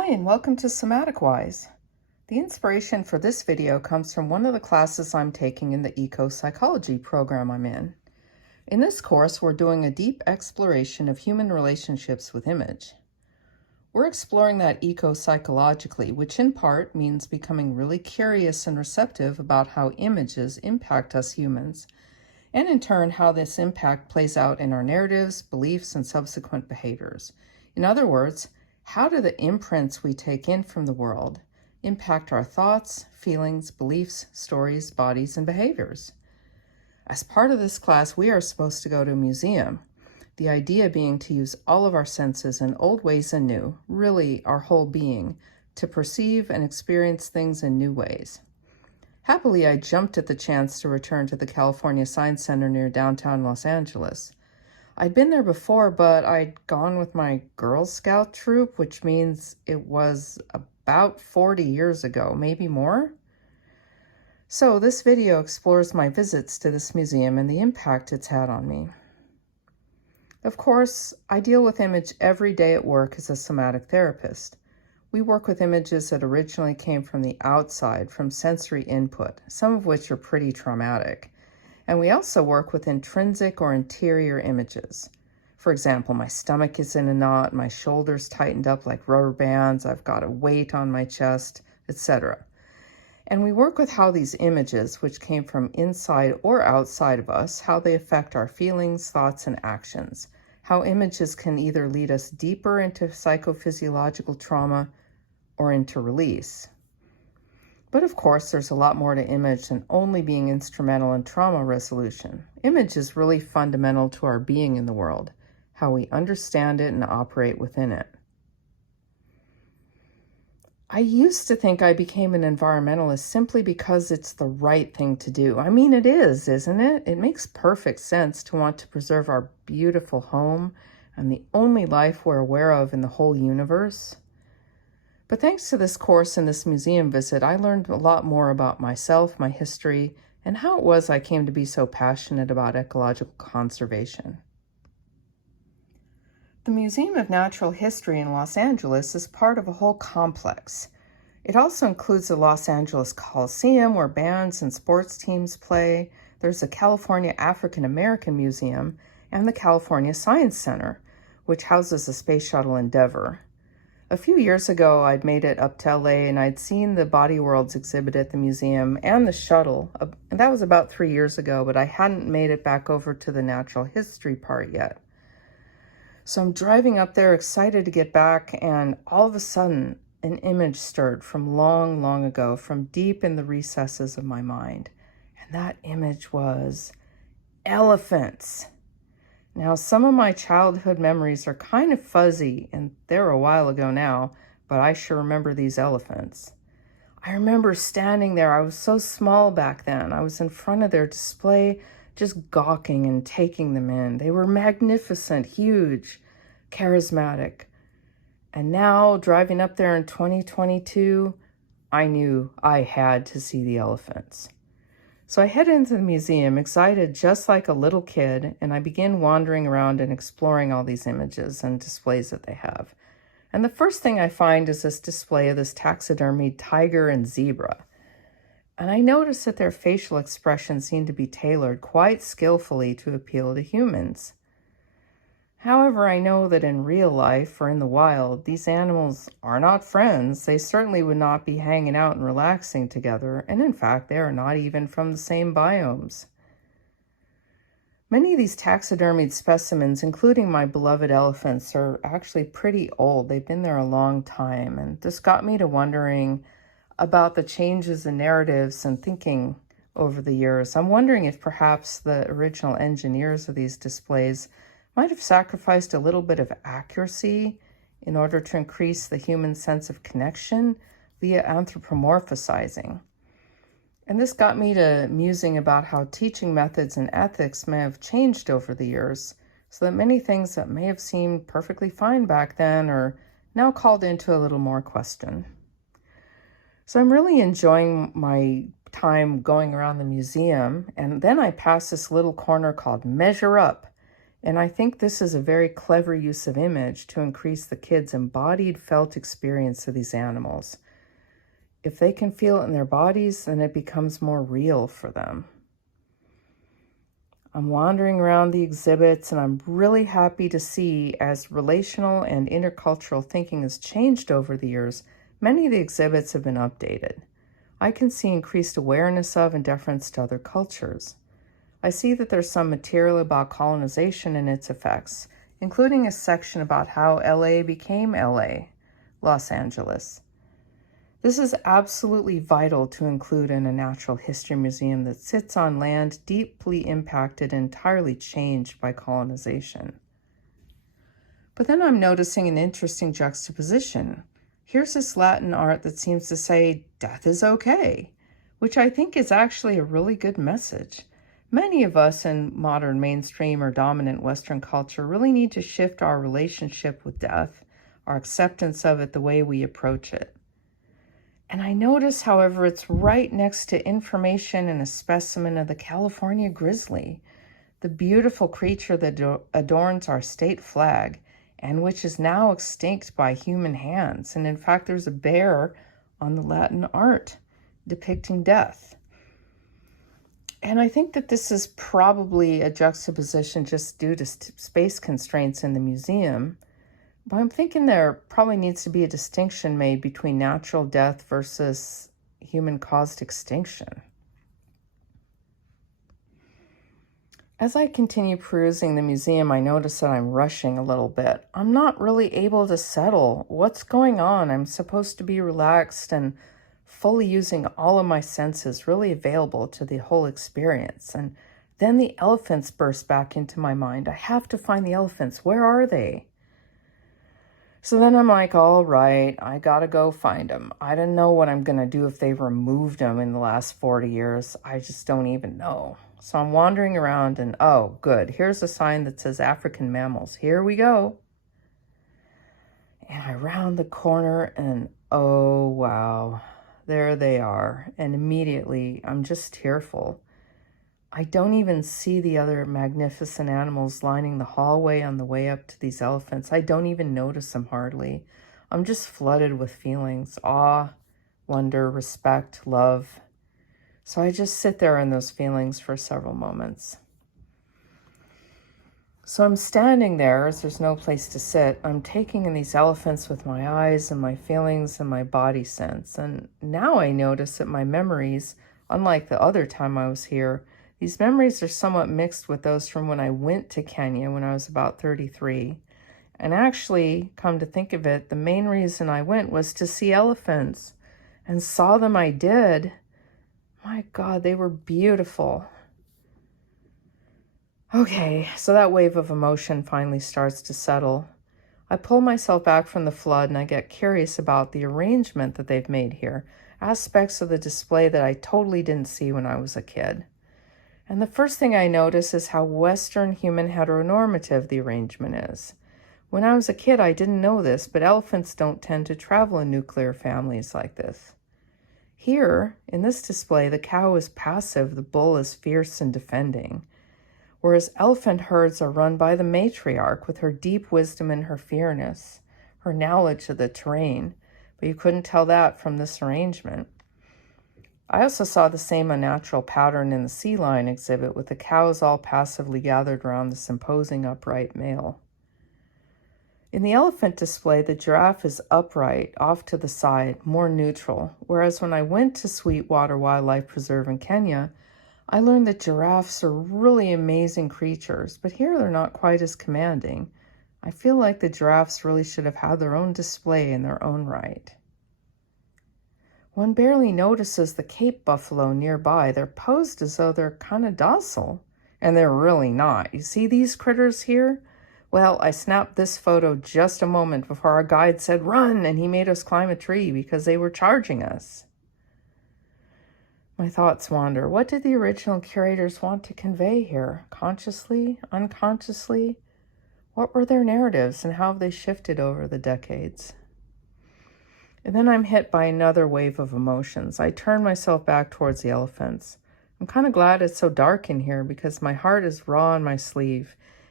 Hi, and welcome to Somatic Wise. The inspiration for this video comes from one of the classes I'm taking in the eco-psychology program I'm in. In this course, we're doing a deep exploration of human relationships with image. We're exploring that eco-psychologically, which in part means becoming really curious and receptive about how images impact us humans, and in turn how this impact plays out in our narratives, beliefs, and subsequent behaviors. In other words, how do the imprints we take in from the world impact our thoughts, feelings, beliefs, stories, bodies, and behaviors? As part of this class, we are supposed to go to a museum, the idea being to use all of our senses in old ways and new, really our whole being, to perceive and experience things in new ways. Happily, I jumped at the chance to return to the California Science Center near downtown Los Angeles. I'd been there before, but I'd gone with my Girl Scout troop, which means it was about 40 years ago, maybe more. So this video explores my visits to this museum and the impact it's had on me. Of course, I deal with image every day at work as a somatic therapist. We work with images that originally came from the outside, from sensory input, some of which are pretty traumatic. And we also work with intrinsic or interior images. For example, my stomach is in a knot, my shoulders tightened up like rubber bands, I've got a weight on my chest, etc. And we work with how these images, which came from inside or outside of us, how they affect our feelings, thoughts, and actions. How images can either lead us deeper into psychophysiological trauma or into release. But of course, there's a lot more to image than only being instrumental in trauma resolution. Image is really fundamental to our being in the world, how we understand it and operate within it. I used to think I became an environmentalist simply because it's the right thing to do. I mean, it is, isn't it? It makes perfect sense to want to preserve our beautiful home and the only life we're aware of in the whole universe. But thanks to this course and this museum visit, I learned a lot more about myself, my history, and how it was I came to be so passionate about ecological conservation. The Museum of Natural History in Los Angeles is part of a whole complex. It also includes the Los Angeles Coliseum, where bands and sports teams play. There's the California African American Museum and the California Science Center, which houses the Space Shuttle Endeavour. A few years ago, I'd made it up to LA and I'd seen the Body Worlds exhibit at the museum and the shuttle, and that was about 3 years ago, but I hadn't made it back over to the natural history part yet. So I'm driving up there excited to get back, and all of a sudden, an image stirred from long, long ago, from deep in the recesses of my mind. And that image was elephants. Now, some of my childhood memories are kind of fuzzy, and they're a while ago now, but I sure remember these elephants. I remember standing there. I was so small back then. I was in front of their display, just gawking and taking them in. They were magnificent, huge, charismatic. And now, driving up there in 2022, I knew I had to see the elephants. So I head into the museum, excited just like a little kid, and I begin wandering around and exploring all these images and displays that they have. And the first thing I find is this display of this taxidermied tiger and zebra. And I notice that their facial expressions seem to be tailored quite skillfully to appeal to humans. However, I know that in real life or in the wild, these animals are not friends. They certainly would not be hanging out and relaxing together, and in fact, they are not even from the same biomes. Many of these taxidermied specimens, including my beloved elephants, are actually pretty old. They've been there a long time, and this got me to wondering about the changes in narratives and thinking over the years. I'm wondering if perhaps the original engineers of these displays might have sacrificed a little bit of accuracy in order to increase the human sense of connection via anthropomorphizing. And this got me to musing about how teaching methods and ethics may have changed over the years, so that many things that may have seemed perfectly fine back then are now called into a little more question. So I'm really enjoying my time going around the museum, and then I pass this little corner called Measure Up. And I think this is a very clever use of image to increase the kids' embodied felt experience of these animals. If they can feel it in their bodies, then it becomes more real for them. I'm wandering around the exhibits, and I'm really happy to see, as relational and intercultural thinking has changed over the years, many of the exhibits have been updated. I can see increased awareness of and deference to other cultures. I see that there's some material about colonization and its effects, including a section about how LA became LA, Los Angeles. This is absolutely vital to include in a natural history museum that sits on land deeply impacted and entirely changed by colonization. But then I'm noticing an interesting juxtaposition. Here's this Latin art that seems to say death is okay, which I think is actually a really good message. Many of us in modern mainstream or dominant Western culture really need to shift our relationship with death, our acceptance of it, the way we approach it. And I notice, however, it's right next to information and a specimen of the California grizzly, the beautiful creature that adorns our state flag, and which is now extinct by human hands. And in fact, there's a bear on the Latin art depicting death. And I think that this is probably a juxtaposition just due to space constraints in the museum. But I'm thinking there probably needs to be a distinction made between natural death versus human-caused extinction. As I continue perusing the museum, I notice that I'm rushing a little bit. I'm not really able to settle. What's going on? I'm supposed to be relaxed and fully using all of my senses, really available to the whole experience. And then the elephants burst back into my mind. I have to find the elephants. Where are they? So then I'm like, all right, I gotta go find them. I don't know what I'm gonna do if they've removed them in the last 40 years. I just don't even know. So I'm wandering around and, oh, good. Here's a sign that says African mammals. Here we go. And I round the corner and, oh, wow, there they are. And immediately I'm just tearful. I don't even see the other magnificent animals lining the hallway on the way up to these elephants. I don't even notice them hardly. I'm just flooded with feelings, awe, wonder, respect, love. So I just sit there in those feelings for several moments. So I'm standing there, as there's no place to sit. I'm taking in these elephants with my eyes and my feelings and my body sense. And now I notice that my memories, unlike the other time I was here, these memories are somewhat mixed with those from when I went to Kenya when I was about 33. And actually, come to think of it, the main reason I went was to see elephants. And saw them I did. My God, they were beautiful. Okay, so that wave of emotion finally starts to settle. I pull myself back from the flood and I get curious about the arrangement that they've made here, aspects of the display that I totally didn't see when I was a kid. And the first thing I notice is how Western human heteronormative the arrangement is. When I was a kid, I didn't know this, but elephants don't tend to travel in nuclear families like this. Here, in this display, the cow is passive, the bull is fierce and defending. Whereas elephant herds are run by the matriarch with her deep wisdom and her fairness, her knowledge of the terrain, but you couldn't tell that from this arrangement. I also saw the same unnatural pattern in the sea lion exhibit with the cows all passively gathered around this imposing upright male. In the elephant display, the giraffe is upright, off to the side, more neutral, whereas when I went to Sweetwater Wildlife Preserve in Kenya, I learned that giraffes are really amazing creatures, but here they're not quite as commanding. I feel like the giraffes really should have had their own display in their own right. One barely notices the Cape buffalo nearby. They're posed as though they're kind of docile, and they're really not. You see these critters here? Well, I snapped this photo just a moment before our guide said, "Run!" and he made us climb a tree because they were charging us. My thoughts wander. What did the original curators want to convey here? Consciously? Unconsciously? What were their narratives and how have they shifted over the decades? And then I'm hit by another wave of emotions. I turn myself back towards the elephants. I'm kind of glad it's so dark in here because my heart is raw on my sleeve.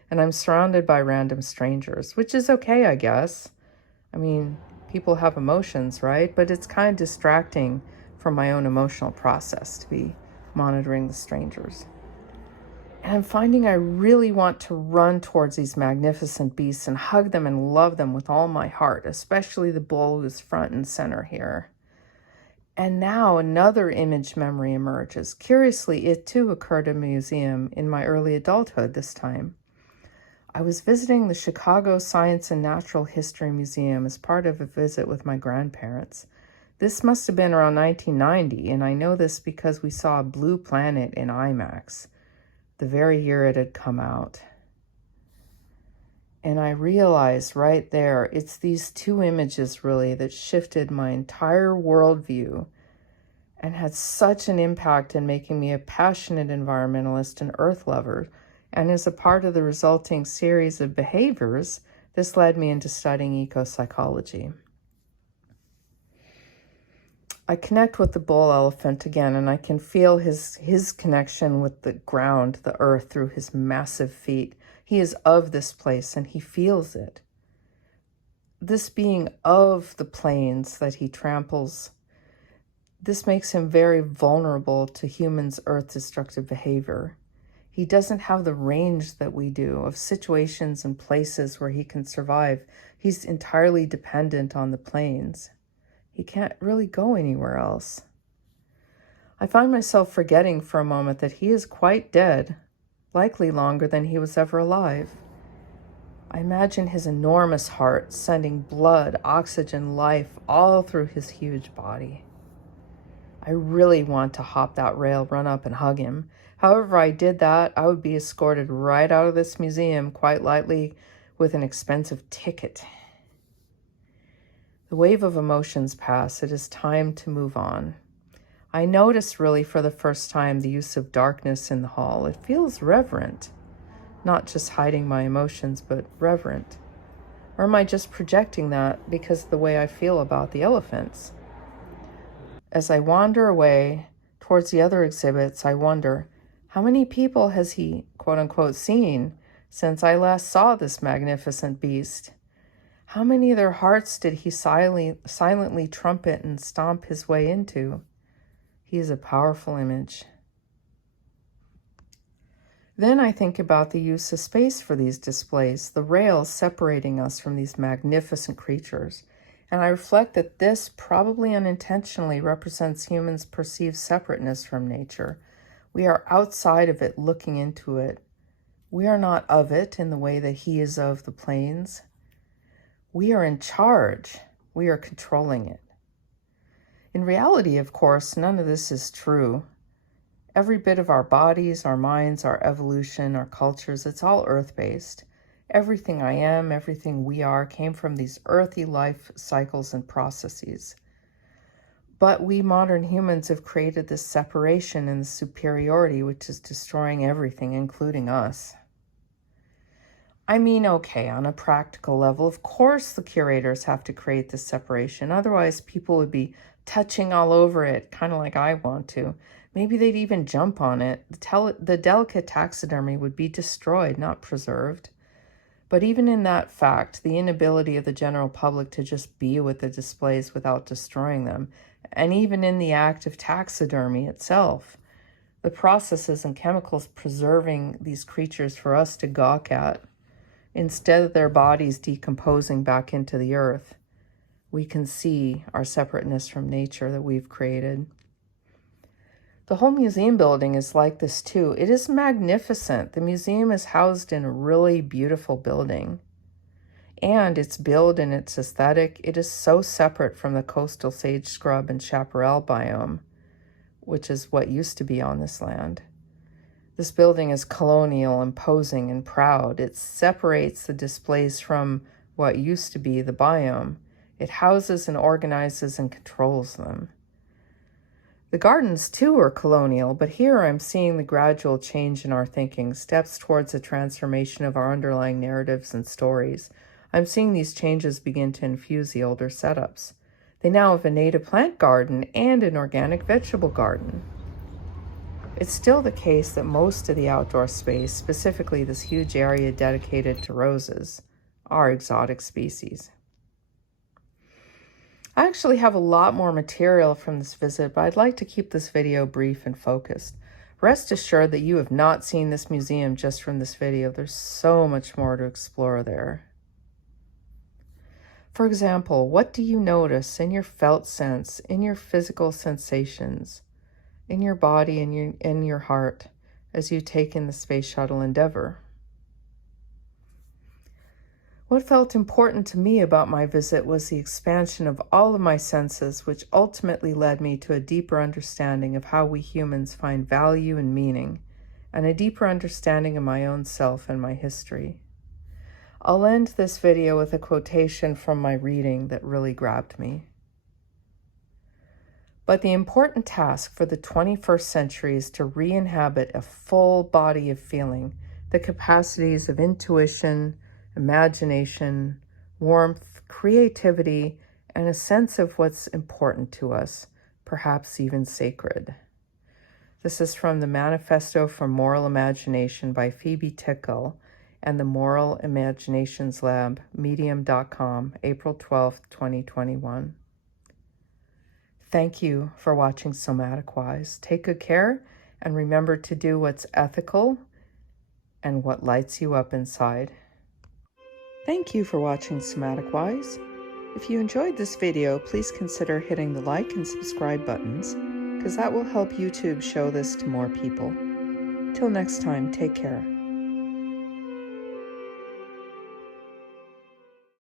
and I'm surrounded by random strangers, which is okay, I guess. I mean, people have emotions, right? But it's kind of distracting from my own emotional process to be monitoring the strangers. And I'm finding I really want to run towards these magnificent beasts and hug them and love them with all my heart, especially the bull who's front and center here. And now another image memory emerges. Curiously, it too occurred in a museum in my early adulthood this time. I was visiting the Chicago Science and Natural History Museum as part of a visit with my grandparents. This must have been around 1990, and I know this because we saw Blue Planet in IMAX, the very year it had come out. And I realized right there, it's these two images really that shifted my entire worldview and had such an impact in making me a passionate environmentalist and earth lover. And as a part of the resulting series of behaviors, this led me into studying eco-psychology. I connect with the bull elephant again, and I can feel his connection with the ground, the earth, through his massive feet. He is of this place, and he feels it. This being of the plains that he tramples, this makes him very vulnerable to humans' earth-destructive behavior. He doesn't have the range that we do of situations and places where he can survive. He's entirely dependent on the plains. He can't really go anywhere else. I find myself forgetting for a moment that he is quite dead, likely longer than he was ever alive. I imagine his enormous heart sending blood, oxygen, life all through his huge body. I really want to hop that rail, run up and hug him. However I did that, I would be escorted right out of this museum quite lightly with an expensive ticket. The wave of emotions pass. It is time to move on. I notice really for the first time the use of darkness in the hall. It feels reverent, not just hiding my emotions, but reverent. Or am I just projecting that because of the way I feel about the elephants? As I wander away towards the other exhibits, I wonder, how many people has he, quote unquote, seen since I last saw this magnificent beast? How many of their hearts did he silently trumpet and stomp his way into? He is a powerful image. Then I think about the use of space for these displays, the rails separating us from these magnificent creatures. And I reflect that this probably unintentionally represents humans' perceived separateness from nature. We are outside of it, looking into it. We are not of it in the way that he is of the plains. We are in charge. We are controlling it. In reality, of course, none of this is true. Every bit of our bodies, our minds, our evolution, our cultures, it's all earth-based. Everything I am, everything we are, came from these earthy life cycles and processes. But we modern humans have created this separation and superiority, which is destroying everything, including us. I mean, okay, on a practical level, of course the curators have to create this separation. Otherwise, people would be touching all over it, kind of like I want to. Maybe they'd even jump on it. The delicate taxidermy would be destroyed, not preserved. But even in that fact, the inability of the general public to just be with the displays without destroying them, and even in the act of taxidermy itself, the processes and chemicals preserving these creatures for us to gawk at, instead of their bodies decomposing back into the earth, we can see our separateness from nature that we've created. The whole museum building is like this too. It is magnificent. The museum is housed in a really beautiful building. And its build and its aesthetic, it is so separate from the coastal sage scrub and chaparral biome, which is what used to be on this land. This building is colonial, imposing, and proud. It separates the displays from what used to be the biome. It houses and organizes and controls them. The gardens, too, are colonial, but here I'm seeing the gradual change in our thinking, steps towards a transformation of our underlying narratives and stories. I'm seeing these changes begin to infuse the older setups. They now have a native plant garden and an organic vegetable garden. It's still the case that most of the outdoor space, specifically this huge area dedicated to roses, are exotic species. I actually have a lot more material from this visit, but I'd like to keep this video brief and focused. Rest assured that you have not seen this museum just from this video. There's so much more to explore there. For example, what do you notice in your felt sense, in your physical sensations, in your body and in your heart as you take in the Space Shuttle Endeavour? What felt important to me about my visit was the expansion of all of my senses, which ultimately led me to a deeper understanding of how we humans find value and meaning, and a deeper understanding of my own self and my history. I'll end this video with a quotation from my reading that really grabbed me. But the important task for the 21st century is to re-inhabit a full body of feeling, the capacities of intuition, imagination, warmth, creativity, and a sense of what's important to us, perhaps even sacred. This is from the Manifesto for Moral Imagination by Phoebe Tickle and the Moral Imaginations Lab, medium.com, April 12, 2021. Thank you for watching Somatic Wise. Take good care and remember to do what's ethical and what lights you up inside. Thank you for watching Somatic Wise. If you enjoyed this video, please consider hitting the like and subscribe buttons, because that will help YouTube show this to more people. Till next time, take care.